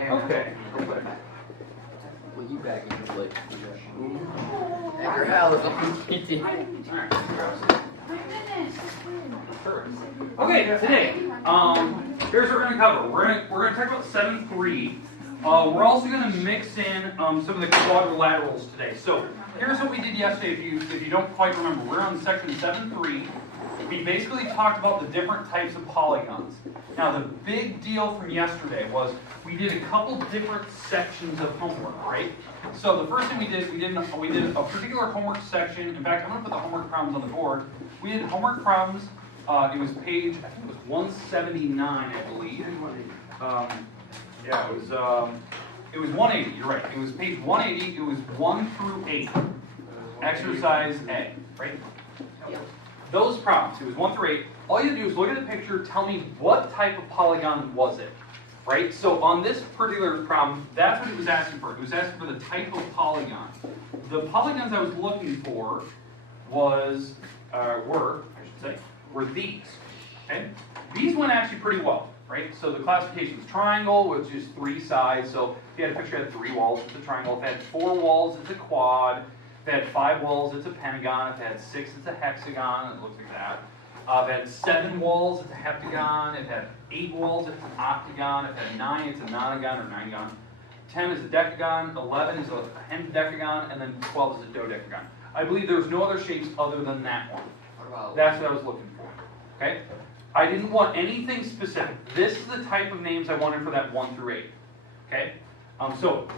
Okay. Well, you back in the place. At your house. Okay, today, here's what we're going to cover. We're going to talk about 7.3. We're also going to mix in some of the quadrilaterals today. So here's what we did yesterday. If you don't quite remember, we're on section 7.3. We basically talked about the different types of polygons. Now the big deal from yesterday was we did a couple different sections of homework, right? So the first thing we did a particular homework section. In fact, I'm going to put the homework problems on the board. We did homework problems. It was page, I think it was 179, I believe. Yeah, it was 180. You're right. It was page 180. It was 1 through 8. Exercise A, right? Those problems, it was 1 through 8. All you have to do is look at the picture, tell me what type of polygon was it, right? So on this particular problem, that's what it was asking for. It was asking for the type of polygon. The polygons I was looking for were these, okay? These went actually pretty well, right? So the classification was triangle, which is 3 sides. So if you had a picture that had 3 walls, it's a triangle. If it had 4 walls, it's a quad. If it had 5 walls, it's a pentagon. If it had 6, it's a hexagon. It looks like that. If it had 7 walls, it's a heptagon. If it had 8 walls, it's an octagon. If it had 9, it's a nonagon or ninegon. 10 is a decagon. 11 is a heptadecagon. And then 12 is a dodecagon. I believe there's no other shapes other than that one. That's what I was looking for. Okay? I didn't want anything specific. This is the type of names I wanted for that 1 through 8. Okay? So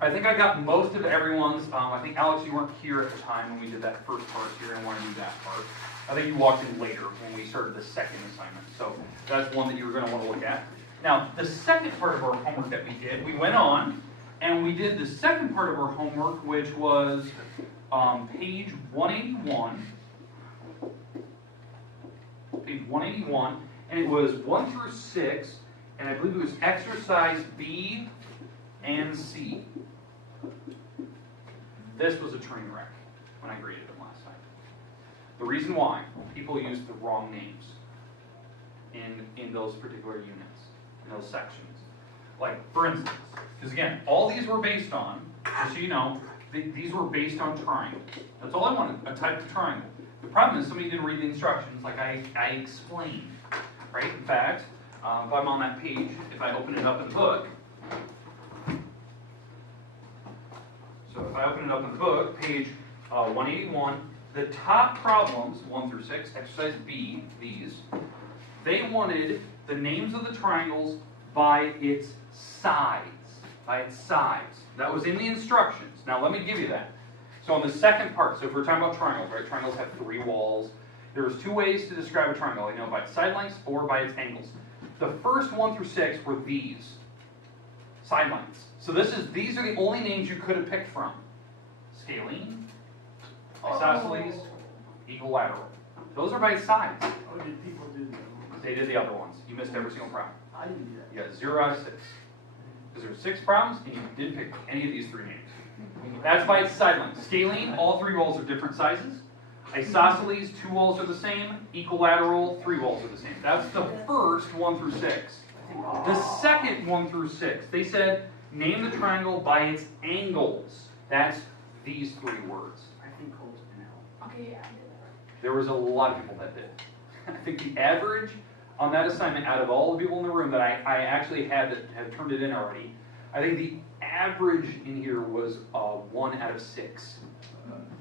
I think I got most of everyone's. I think, Alex, you weren't here at the time when we did that first part. You didn't want to do that part. I think you walked in later when we started the second assignment. So that's one that you were going to want to look at. Now, the second part of our homework that we did, we went on and we did the second part of our homework, which was page 181. Page 181, and it was 1 through 6, and I believe it was exercise B and C. This was a train wreck when I graded them last time. The reason why, people used the wrong names in those particular units, in those sections. Like, for instance, because again, all these were based on, just so you know, these were based on triangles. That's all I wanted, a type of triangle. The problem is somebody didn't read the instructions like I explained, right? In fact, if I'm on that page, if I open it up in the book, so if I open it up in the book, page 181, the top problems, 1 through 6, exercise B, these, they wanted the names of the triangles by its sides, That was in the instructions. Now let me give you that. So on the second part, so if we're talking about triangles, right? Triangles have 3 walls. There's 2 ways to describe a triangle. You know, by its side lengths or by its angles. The first 1 through 6 were these. Side lengths. So these are the only names you could have picked from. Scalene, isosceles, equilateral. Those are by its sides. Oh, did people do that? They did the other ones. You missed every single problem. I didn't do that. You got 0 out of 6. Because there's 6 problems and you didn't pick any of these 3 names. That's by its side length. Scalene, all 3 walls are different sizes. Isosceles, 2 walls are the same. Equilateral, 3 walls are the same. That's the first 1 through 6. The second 1 through 6, they said, name the triangle by its angles. That's these 3 words. I think Colton can help. Okay, yeah, I did that. There was a lot of people that did. I think the average on that assignment, out of all the people in the room that I actually had that had turned it in already, I think the average in here was 1 out of 6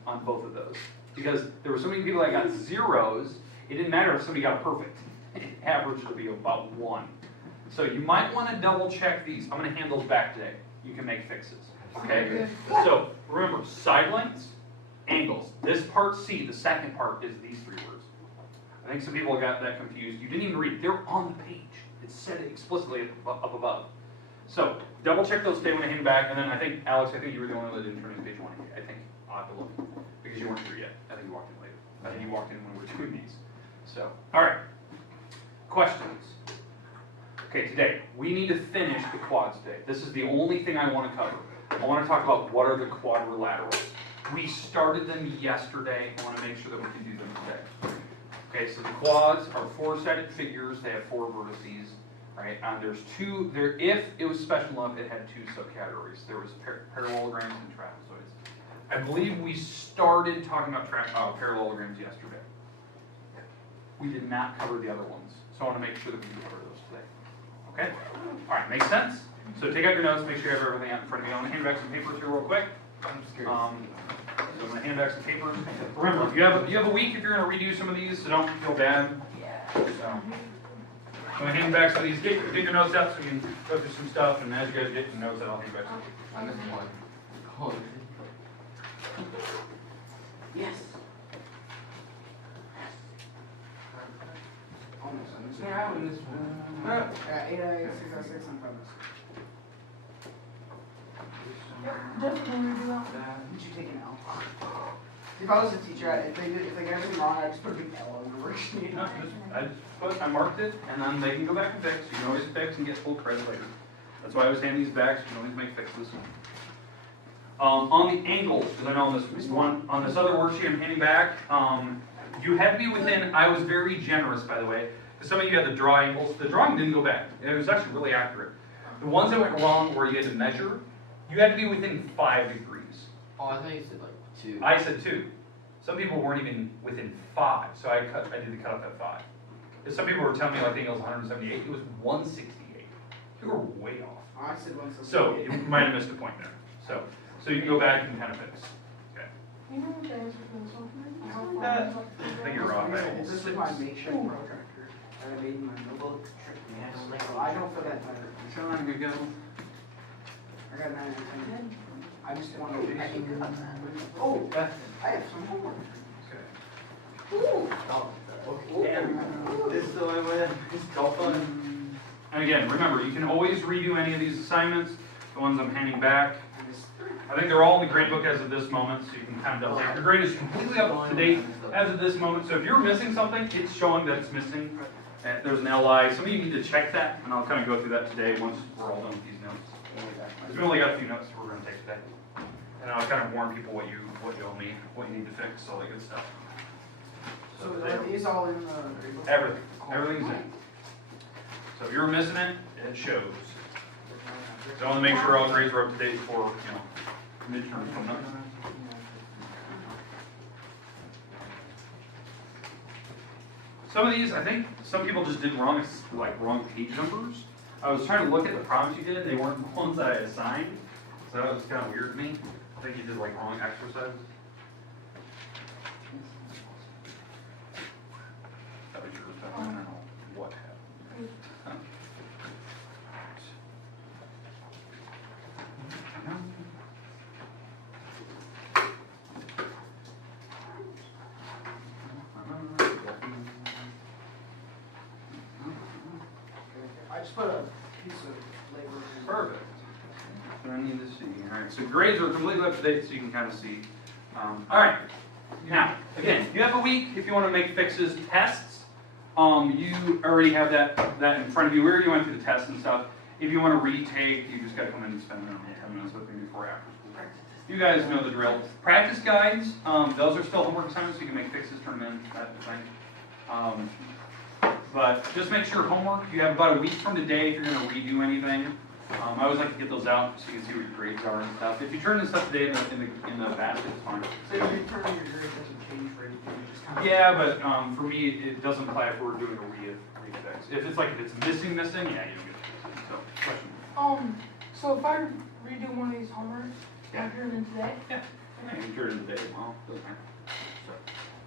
on both of those. Because there were so many people that got 0s, it didn't matter if somebody got a perfect. Average would be about 1. So you might want to double check these. I'm going to hand those back today. You can make fixes. Okay? So remember, side lengths, angles. This part C, the second part, is these 3 words. I think some people got that confused. You didn't even read it. They're on the page. It said it explicitly up above. So double check those today when I hand back, and then I think, Alex, you were the only one that didn't turn in page 1. I think I'll have to look, because you weren't here yet. I think you walked in later. I think you walked in when we were doing these. So, all right. Questions? Okay, today, we need to finish the quads today. This is the only thing I want to cover. I want to talk about what are the quadrilaterals. We started them yesterday. I want to make sure that we can do them today. Okay, so the quads are 4-sided figures. They have 4 vertices. Right? right? There's two, if it was special enough, it had two subcategories. There was parallelograms and trapezoids. I believe we started talking about parallelograms yesterday. We did not cover the other ones, so I want to make sure that we cover those today. Okay? All right, makes sense? So take out your notes, make sure you have everything out in front of you. I'm going to hand back some papers here real quick. I'm scared. So I'm going to hand back some papers. Remember, you have a week if you're going to redo some of these, so don't feel bad. So, I'm going to hand back some of these. Get your notes out so you can go through some stuff, and as you guys get your notes out, I'll hand back some. I missed one. Oh, Yes. Almost. I'm missing. yeah, I missed one. 8 I 6 I 6 I'm probably. Did you take an L? If I was a teacher, if they get everything wrong, I'd just put a big L on the worksheet. No, I marked it, and then they can go back and fix. You can always fix and get full credit later. That's why I was handing these back, so you can always make fixes. On the angles, because I know on this other worksheet I'm handing back, you had to be within, I was very generous, by the way, because some of you had the draw angles. The drawing didn't go bad. It was actually really accurate. The ones that went wrong where you had to measure, you had to be within 5 degrees. Oh, I thought you said like 2. I said 2. Some people weren't even within 5, so I did the cutoff at 5. Because some people were telling me like the angle was 178, it was 168. You were way off. I said 178. So you might have missed a point there. So you can go back and kind of fix. Okay. I think you're wrong. This is my makeshift protractor that I made in my notebook. So I don't feel that better. So I'm gonna go. I got 9 out of 10. I just want to. Oh, I have some homework. Okay. And this is the way with it. It's all fun. And again, remember, you can always redo any of these assignments. The ones I'm handing back. I think they're all in the grade book as of this moment, so you can kind of double check. Your grade is completely up to date as of this moment. So if you're missing something, it's showing that it's missing. There's an LI. Some of you need to check that, and I'll kind of go through that today once we're all done with these notes. Because we only got a few notes we're going to take today. And I'll kind of warn people what you owe me, what you need to fix, all that good stuff. So are these all in the grade book? Everything. Everything's in. So if you're missing it, it shows. So I want to make sure all grades are up to date before, midterm coming up. Some of these, I think some people just did wrong page numbers. I was trying to look at the problems you did, they weren't the ones that I assigned. So that was kind of weird to me. I think you did wrong exercises. That was yours, I don't know what happened. Huh? I just put a piece of labor in. Perfect. So I need to see. All right. So grades are completely up to date, so you can kind of see. All right. Now, again, you have a week if you want to make fixes, tests. You already have that in front of you. We already went through the tests and stuff. If you want to retake, you just got to come in and spend 10 minutes with me before after school. You guys know the drill. Practice guides, those are still homework assignments, so you can make fixes, turn them in, that thing. But just make sure homework, you have about a week from today if you're going to redo anything. I always like to get those out so you can see what your grades are and stuff. If you turn this stuff today in the basket, it's fine. So if you turn your grade doesn't change for anything, you just kind of. Yeah, but for me, it doesn't apply if we're doing a refix. If it's missing, yeah, you don't get it. So, question. So if I redo one of these homeworks, Yeah. I turn it in today? Yeah, you can turn it in today, well, doesn't matter. So,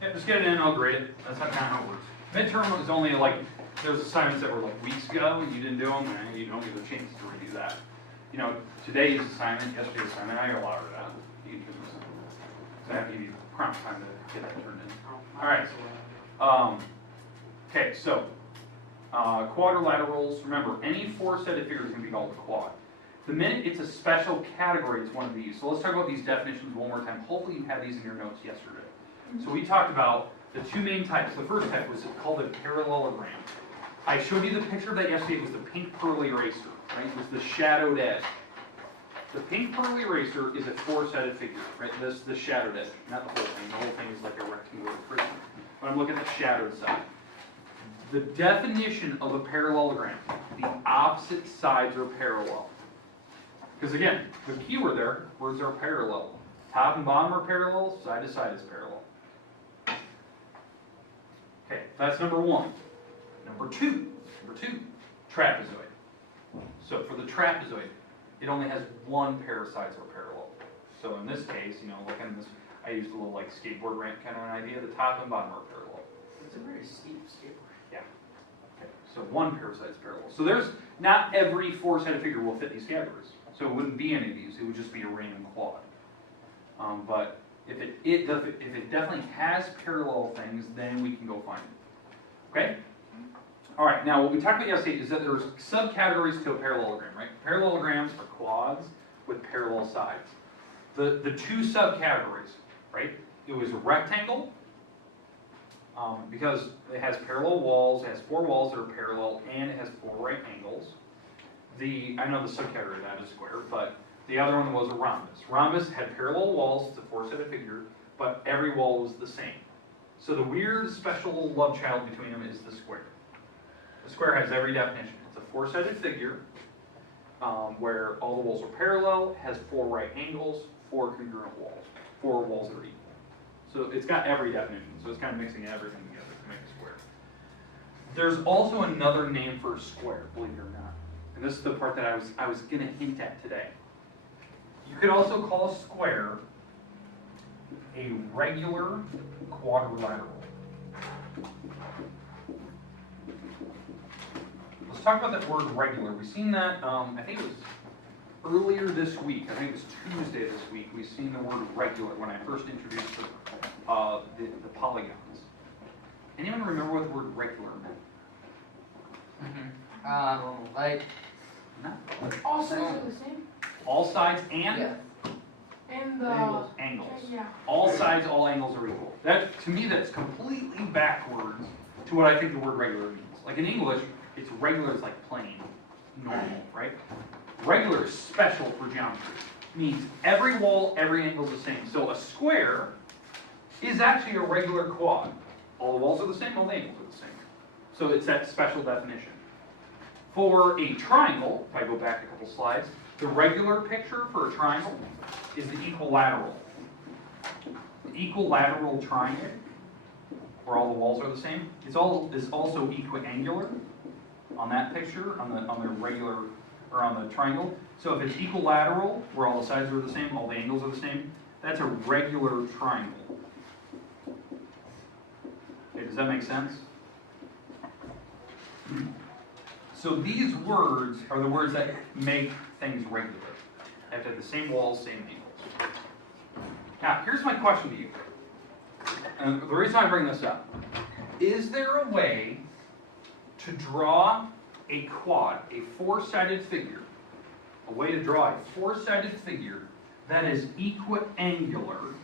yeah, just get it in, I'll grade it. That's kind of how it works. Midterm is only there's assignments that were weeks ago and you didn't do them, and you don't get a chance to redo that. Today's assignment, yesterday's assignment, I got a lot of that. You can do this. So I have to give you prompt time to get that turned in. All right. Okay, so quadrilaterals, remember, any 4-sided figure is going to be called a quad. The minute it's a special category, it's one of these. So let's talk about these definitions one more time. Hopefully you had these in your notes yesterday. So we talked about the two main types. The first type was called a parallelogram. I showed you the picture of that yesterday. It was the pink pearl eraser, right? It was the shadowed edge. The pink pearl eraser is a 4-sided figure, right? This the shadowed edge, not the whole thing. The whole thing is like a rectangular prism. But I'm looking at the shadowed side. The definition of a parallelogram, the opposite sides are parallel. Because again, the keyword there, words are parallel. Top and bottom are parallel, side to side is parallel. Okay, that's number one. Number two, trapezoid. So for the trapezoid, it only has one pair of sides that are parallel. So in this case, like in this, I used a little like skateboard ramp kind of an idea. The top and bottom are parallel. It's a very steep skateboard. Yeah. Okay. So one pair of sides parallel. So there's not every four-sided figure will fit these categories. So it wouldn't be any of these. It would just be a random quad. But if it definitely has parallel things, then we can go find it. Okay. All right. Now what we talked about yesterday is that there's subcategories to a parallelogram, right? Parallelograms are quads with parallel sides. The two subcategories, right? It was a rectangle, because it has parallel walls, it has four walls that are parallel, and it has four right angles. I know the subcategory of that is square, but the other one was a rhombus. Rhombus had parallel walls, it's a four-sided figure, but every wall was the same. So the weird special love child between them is the square. The square has every definition. It's a four-sided figure, where all the walls are parallel, has four right angles, four congruent walls, four walls that are equal. So it's got every definition, so it's kind of mixing everything together to make a square. There's also another name for a square, believe it or not. And this is the part that I was going to hint at today. You could also call a square a regular quadrilateral. Let's talk about that word regular. We've seen that, I think it was earlier this week. I think it was Tuesday this week. We've seen the word regular when I first introduced the polygons. Anyone remember what the word regular meant? Like, No. All sides are the same? All sides and yeah. And the... angles. Yeah. All sides, all angles are equal. That, to me, that's completely backwards to what I think the word regular means. Like in English, it's regular is like plain, normal, right? Regular is special for geometry. Means every wall, every angle is the same. So a square is actually a regular quad. All the walls are the same, all the angles are the same. So it's that special definition. For a triangle, if I go back a couple slides, the regular picture for a triangle is the equilateral. The equilateral triangle, where all the walls are the same, is also equiangular on that picture, on the regular, or on the triangle. So if it's equilateral, where all the sides are the same, all the angles are the same, that's a regular triangle. Okay, does that make sense? So these words are the words that make things regular. They have to have the same walls, same angles. Now, here's my question to you. And the reason I bring this up, is there a way to draw a quad, a four-sided figure, a way to draw a four-sided figure that is equiangular,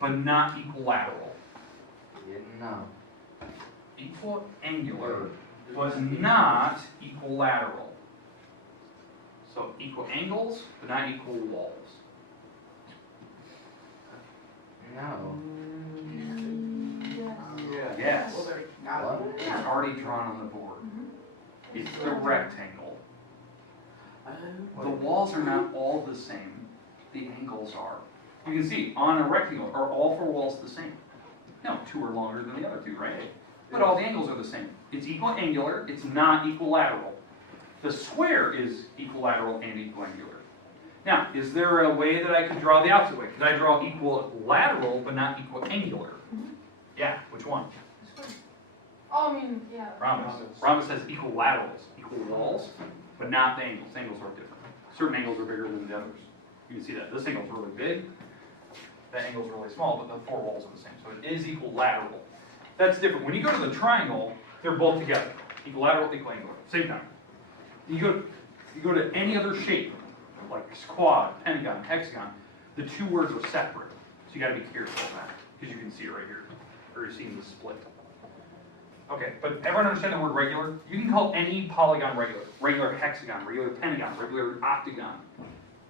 but not equilateral? No. Equiangular was not equilateral. So equal angles, but not equal walls. No. Yes. Well, they're not. What? It's already drawn on the board. It's the rectangle. The walls are not all the same. The angles are. You can see, on a rectangle, are all four walls the same? No, two are longer than the other two, right? But all the angles are the same. It's equiangular, it's not equilateral. The square is equilateral and equiangular. Now, is there a way that I could draw the opposite way? Could I draw equilateral but not equiangular? Yeah, which one? Oh, I mean, yeah. Rhombus. Rhombus has equilaterals, equal walls, but not the angles. The angles are different. Certain angles are bigger than the others. You can see that. This angle's really big. That angle's really small, but the four walls are the same. So it is equilateral. That's different. When you go to the triangle, they're both together. Equilateral, equiangular. Same time. You go to any other shape, like quad, pentagon, hexagon, the two words are separate. So you got to be careful of that, because you can see it right here. Or you're seeing the split. Okay, but everyone understand the word regular? You can call any polygon regular. Regular hexagon, regular pentagon, regular octagon.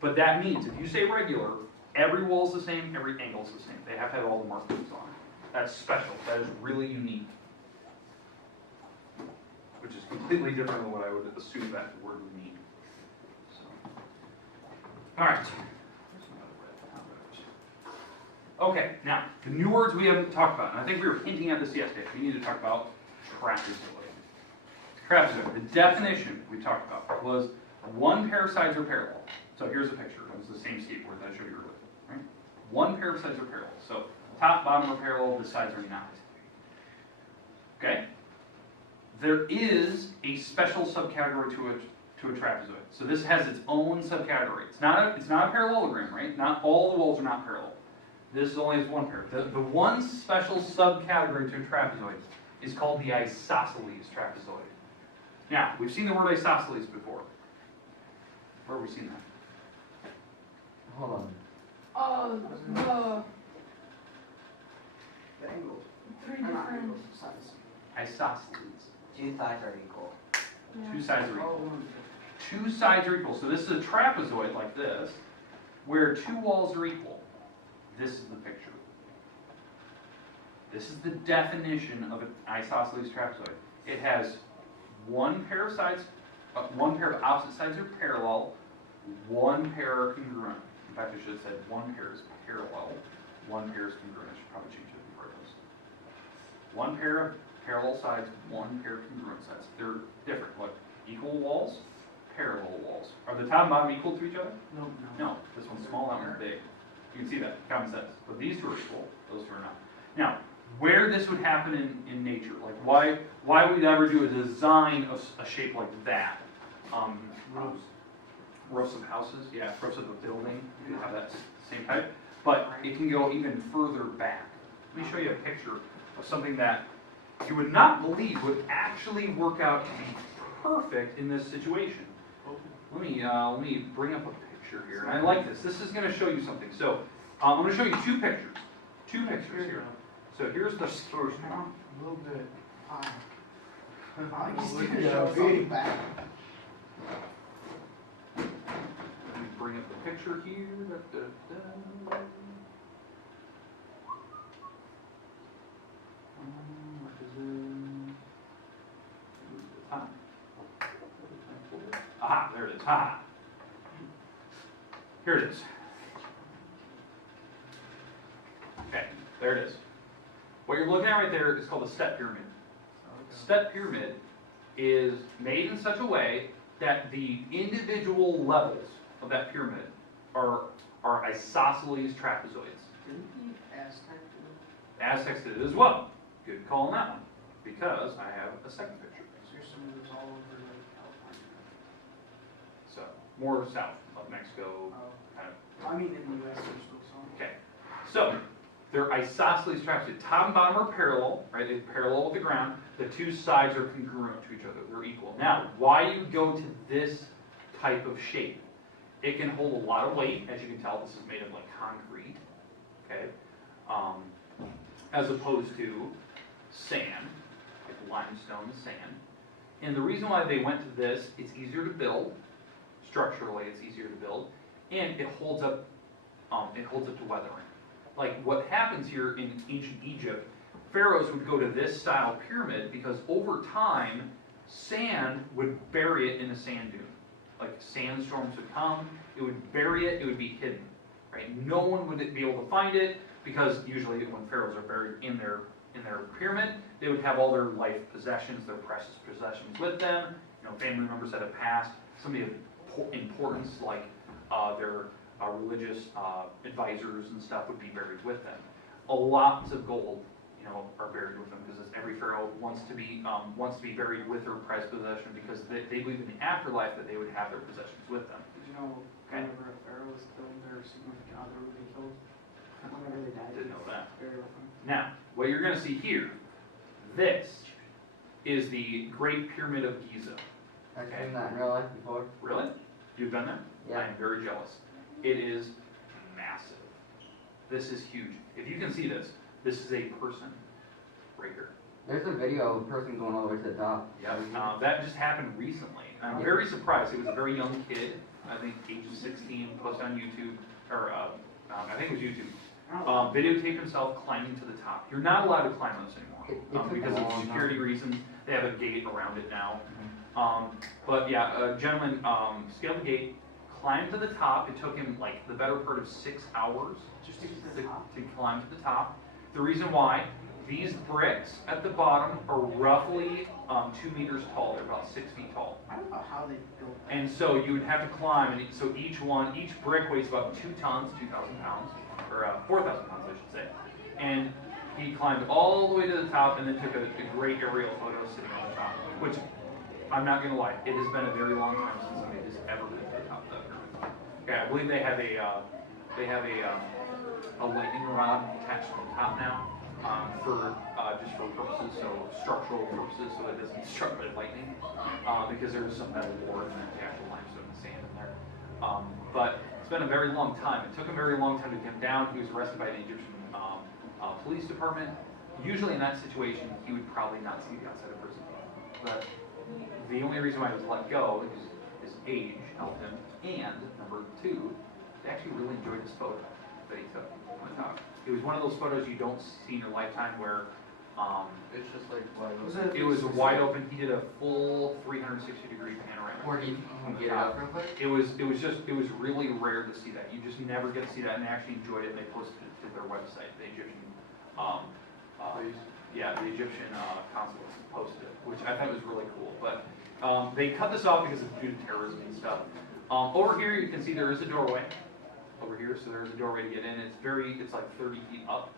But that means, if you say regular, every wall's the same, every angle's the same. They have to have all the markings on it. That's special. That is really unique. which is completely different than what I would assume that word would mean. So, all right. Okay, now, the new words we haven't talked about, and I think we were hinting at this yesterday. We need to talk about trapezoid. Trapezoid, the definition we talked about was one pair of sides are parallel. So here's a picture. It was the same skateboard that I showed you earlier. Right? One pair of sides are parallel. So top, bottom are parallel, the sides are not. Okay? There is a special subcategory to a trapezoid. So this has its own subcategory. It's not a parallelogram, right? Not all the walls are not parallel. This only has one pair. The one special subcategory to a trapezoid is called the isosceles trapezoid. Now, we've seen the word isosceles before. Where have we seen that? Hold on. The angles. Three Or not different. angles, sides. Isosceles. Two sides are equal. Yeah. Two sides are Oh, equal. one. Two sides are equal. So this is a trapezoid like this, where two walls are equal. This is the picture. This is the definition of an isosceles trapezoid. It has one pair of sides, one pair of opposite sides are parallel, one pair are congruent. In fact, I should have said one pair is parallel, one pair is congruent. I should probably change it before this. One pair of parallel sides, one pair of congruent sides. They're different. Look, equal walls, parallel walls. Are the top and bottom equal to each other? No. No, this one's small, that one's big. You can see that, common sense. But these two are equal, those two are not. Now, where this would happen in nature, like why we'd ever do a design of a shape like that. Roofs of houses, yeah, roofs of a building, you can have that same type. But it can go even further back. Let me show you a picture of something that you would not believe would actually work out to be perfect in this situation. Let me bring up a picture here. And I like this. This is going to show you something. So I'm going to show you two pictures. Two pictures here. So here's the first one. A little bit high. Look at Show that something big. back. Let me bring up the picture here. Da, da, da. What is it? Where's the top? Aha, there it is. Aha. Here it is. Okay, there it is. What you're looking at right there is called a step pyramid. Step pyramid is made in such a way that the individual levels of that pyramid are isosceles trapezoids. Didn't the Aztec do it? Aztecs did it as well. Good call on that one, because I have a second picture. So you're some of those all over like California. So, more south of Mexico, Oh. kind of. I mean, in the US, there's still some. Okay, so they're isosceles trapezoid. Top and bottom are parallel, right? They're parallel with the ground. The two sides are congruent to each other. They're equal. Now, why you go to this type of shape? It can hold a lot of weight. As you can tell, this is made of like concrete, okay? As opposed to sand, like limestone sand. And the reason why they went to this, it's easier to build. Structurally, it's easier to build, and it holds up. It holds up to weathering. Like what happens here in ancient Egypt, pharaohs would go to this style pyramid because over time, sand would bury it in a sand dune. Like sandstorms would come, it would bury it, it would be hidden. Right? No one would be able to find it because usually when pharaohs are buried in their pyramid, they would have all their life possessions, their precious possessions with them. You know, family members that have passed, somebody of importance like their religious advisors and stuff would be buried with them. Lots of gold, you know, are buried with them because every pharaoh wants to be buried with their prized possession because they believe in the afterlife that they would have their possessions with them. Did you know Okay. whenever a pharaoh was killed, their significant other would be killed? Whenever they died. Didn't know that. Buried with them. Now, what you're going to see here, this is the Great Pyramid of Giza. I've seen that in real life before. Really? You've been there? Yeah. I am very jealous. It is massive. This is huge. If you can see this, this is a person right here. There's a video of a person going all the way to the top. Yep. That just happened recently. I'm very surprised. It was a very young kid, I think age of 16, posted on YouTube, or I think it was YouTube. videotaped himself climbing to the top. You're not allowed to climb this anymore because of security reasons. They have a gate around it now. But yeah, a gentleman scaled the gate, climbed to the top. It took him like the better part of 6 hours Just to get to the top? to climb to the top. The reason why, these bricks at the bottom are roughly 2 meters tall. They're about 6 feet tall. I don't know how they built that. And so you would have to climb, and so each brick weighs about 2 tons, 2,000 pounds, or 4,000 pounds, I should say. And he climbed all the way to the top, and then took a great aerial photo sitting on the top. Which, I'm not gonna lie, it has been a very long time since somebody has ever been to the top of that pyramid. Okay, I believe they have a lightning rod attached to the top now, for just for purposes, so structural purposes, so it doesn't struck by lightning, because there's some metal board and then the actual limestone and sand in there. But it's been a very long time. It took him a very long time to get down. He was arrested by the Egyptian police department. Usually in that situation, he would probably not see the outside of prison. But the only reason why he was let go is his age helped him, and number two, they actually really enjoyed his photo that he took on the top. It was one of those photos you don't see in your lifetime where It's just like wide Was open. it was wide open. He did a full 360-degree panorama. Where you can get it up real quick? It was really rare to see that. You just never get to see that, and they actually enjoyed it, and they posted it to their website. The Egyptian, the Egyptian consulate posted it, which I thought was really cool. But they cut this off because of due to terrorism and stuff. Over here, you can see there is a doorway. Over here, so there's a doorway to get in. It's like 30 feet up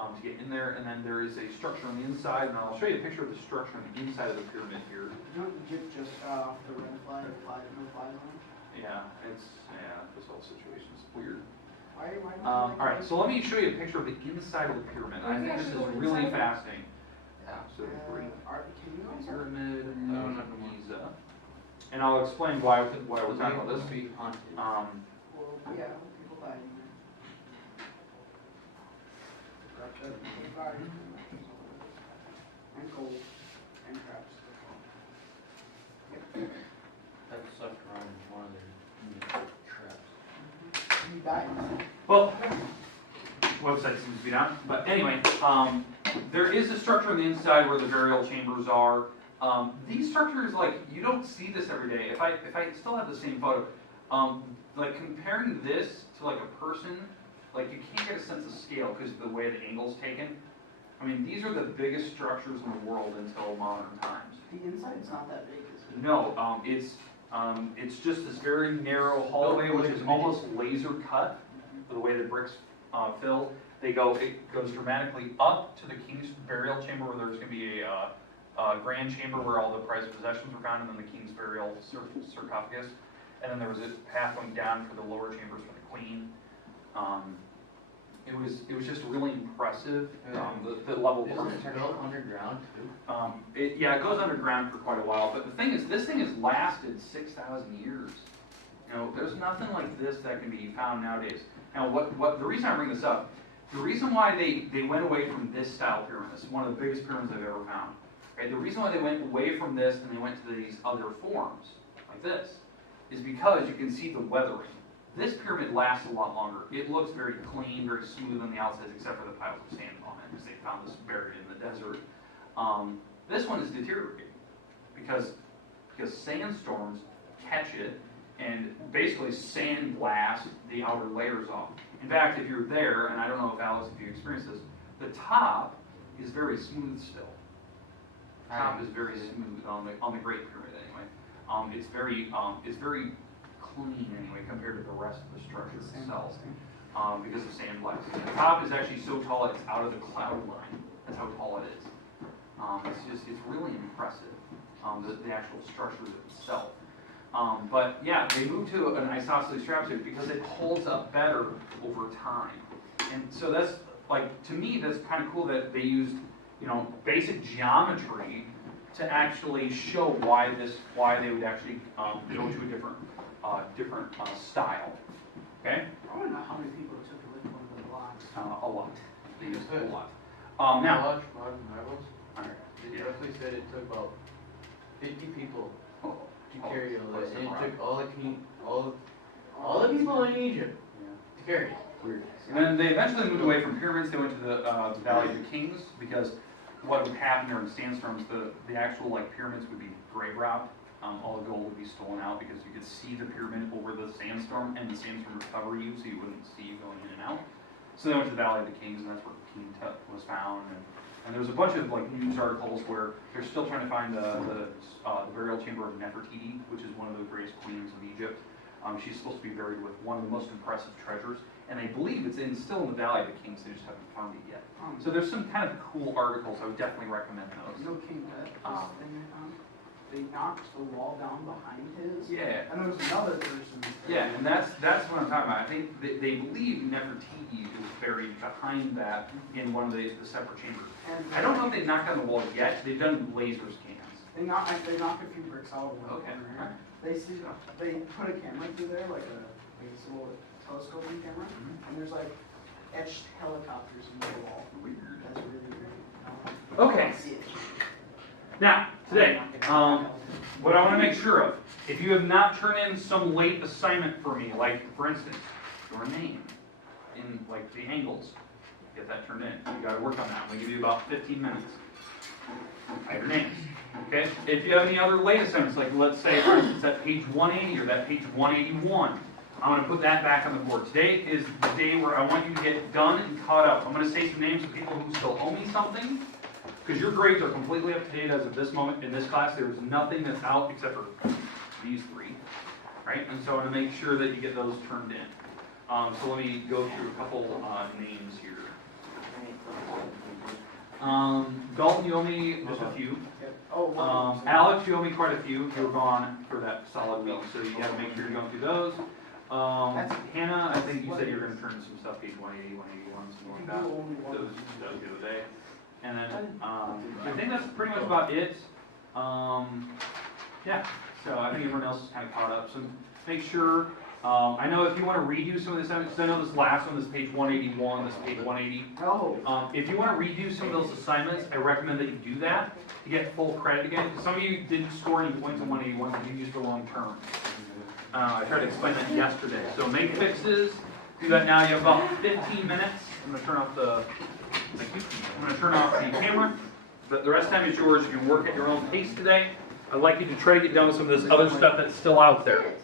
to get in there, and then there is a structure on the inside, and I'll show you a picture of the structure on the inside of the pyramid here. Don't Egypt just got off the red flag, no fly zone? Yeah, this whole situation is weird. Why All right, so let me show you a picture of the inside of the pyramid. I think this is really fascinating. Yeah. So the Great Can you guys Pyramid of Giza, and I'll explain why we're talking about this. Be haunted. Well, yeah, people died in there. And gold, and traps. That sucked around in one of their traps. You died. Well, website seems to be down, but anyway, there is a structure on the inside where the burial chambers are. These structures, like, you don't see this every day. If I still have the same photo, like comparing this to like a person, like you can't get a sense of scale because of the way the angle's taken. I mean, these are the biggest structures in the world until modern times. The inside's not that big, is it? No, it's just this very narrow hallway, which is almost laser cut, the way the bricks fill. It goes dramatically up to the king's burial chamber, where there's going to be a grand chamber where all the prized possessions were found, and then the king's burial sarcophagus. And then there was a path going down for the lower chambers for the queen. It was just really impressive, the level of Isn't it architecture. built underground too? It goes underground for quite a while, but the thing is, this thing has lasted 6,000 years. You know, there's nothing like this that can be found nowadays. Now, the reason I bring this up, the reason why they went away from this style pyramid, this is one of the biggest pyramids I've ever found. Right? The reason why they went away from this and they went to these other forms, like this, is because you can see the weathering. This pyramid lasts a lot longer. It looks very clean, very smooth on the outside, except for the piles of sand on it, because they found this buried in the desert. This one is deteriorating because sandstorms catch it and basically sandblast the outer layers off. In fact, if you're there, and I don't know if Alice, if you experienced this, the top is very smooth still. The top is very smooth on the Great Pyramid anyway. It's very clean anyway compared to the rest of the structure itself, because of sandblasting. The top is actually so tall it's out of the cloud line. That's how tall it is. It's really impressive, the actual structure itself. But yeah, they moved to an isosceles trapezoid because it holds up better over time. And so that's, like, to me, that's kind of cool that they used, basic geometry to actually show why they would actually go to a different style. Okay? I want to know how many people it took to lift one of the blocks. A lot. They used a lot. Now, Now, watch Modern Marvels. alright. They directly said it took about 50 people Oh, to carry all what's that, the and it morale? took all the people in Egypt to carry it. Weird. And then they eventually moved away from pyramids. They went to the Valley of the Kings because what would happen during sandstorms, the actual like pyramids would be grave robbed. All the gold would be stolen out because you could see the pyramid over the sandstorm, and the sandstorm would cover you, so you wouldn't see you going in and out. So they went to the Valley of the Kings, and that's where King Tut was found. And there was a bunch of like news articles where they're still trying to find the burial chamber of Nefertiti, which is one of the greatest queens of Egypt. She's supposed to be buried with one of the most impressive treasures, and they believe it's still in the Valley of the Kings. They just haven't found it yet. So there's some kind of cool articles. I would definitely recommend those. You know King Tut, this thing I found? They knocked the wall down behind his. Yeah. And there was another person. Yeah, and that's what I'm talking about. I think they believe Nefertiti is buried behind that in one of the separate chambers. And I don't know if they've knocked down the wall yet. They've done laser scans. they knocked a few bricks out of one Okay. corner. They put a camera through there, like a little telescoping camera, and there's like etched helicopters in the wall. Weird. That's really weird. Okay. Now, today, what I want to make sure of, if you have not turned in some late assignment for me, like, for instance, your name, in, like, the angles, get that turned in. You got to work on that. I'm going to give you about 15 minutes. I have your names. Okay? If you have any other late assignments, like, let's say, for instance, that page 180 or that page 181, I'm going to put that back on the board. Today is the day where I want you to get done and caught up. I'm going to say some names of people who still owe me something, because your grades are completely up to date as of this moment in this class. There is nothing that's out except for these three, right? And so I want to make sure that you get those turned in. So let me go through a couple names here. Dalton, you owe me just a few. Oh, Alex, you owe me quite a few. You were gone for that solid week, so you got to make sure you're going through those. Hannah, I think you said you were going to turn some stuff, page 180, 181, something like that. Those the other day. And then I think that's pretty much about it. Yeah, so I think everyone else is kind of caught up. So make sure, I know if you want to redo some of this, because I know this last one, this page 181, this page 180. Oh. If you want to redo some of those assignments, I recommend that you do that to get full credit again. Some of you didn't score any points on 181 because you used the wrong term. I tried to explain that yesterday. So make fixes, do that now. You have about 15 minutes. I'm going to turn off the I'm going to turn off the camera. But the rest of the time is yours. You can work at your own pace today. I'd like you to try to get done with some of this other stuff that's still out there.